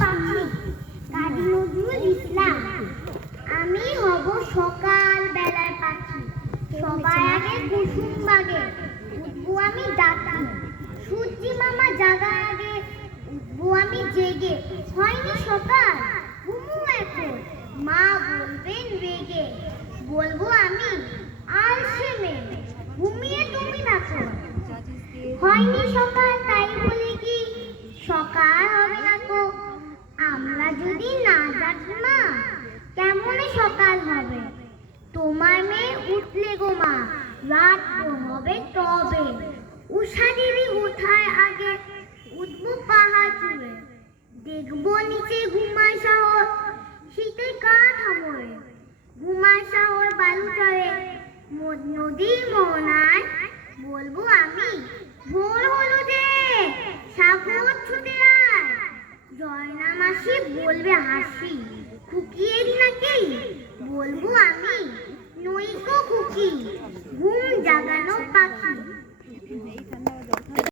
পাখি কাজী নজরুল ইসলাম। আমি হব সকাল বেলার পাখি, সবার আগে কুসুম বাগে উঠবো আমি ডাকে। সূর্যি মামা জাগার আগে উঠবো আমি জেগে। হয়নি সকাল ঘুমু এখন, মা বলবেন রেগে। বলবো আমি আলসে মেয়ে, ঘুমিয়ে তুমি থাকো। হয়নি সকাল তাই বলে কি সকাল হবে না গো? আমরা যদি না জাগি মা, কেমনে সকাল হবে? তোমার মেয়ে উঠলে গো মা, রাত তো হবে তবে। উষা দিদি ওঠার আগে উঠবো পাহাড় চূড়ে, দেখবো নিচে ঘুমায় শহর শীতের কাঠ আমরে। ঘুমায় শহর বালু চড়ে নদীর মোহনায়। বলবো আমি ভোর হলো যে, সাগর ছুটে আয়। জয়না মাসি বলবে হাসি, খুকিয়ে নাকি? বলবো আমি নইকো খুকি, ঘুম জাগানো পাখি।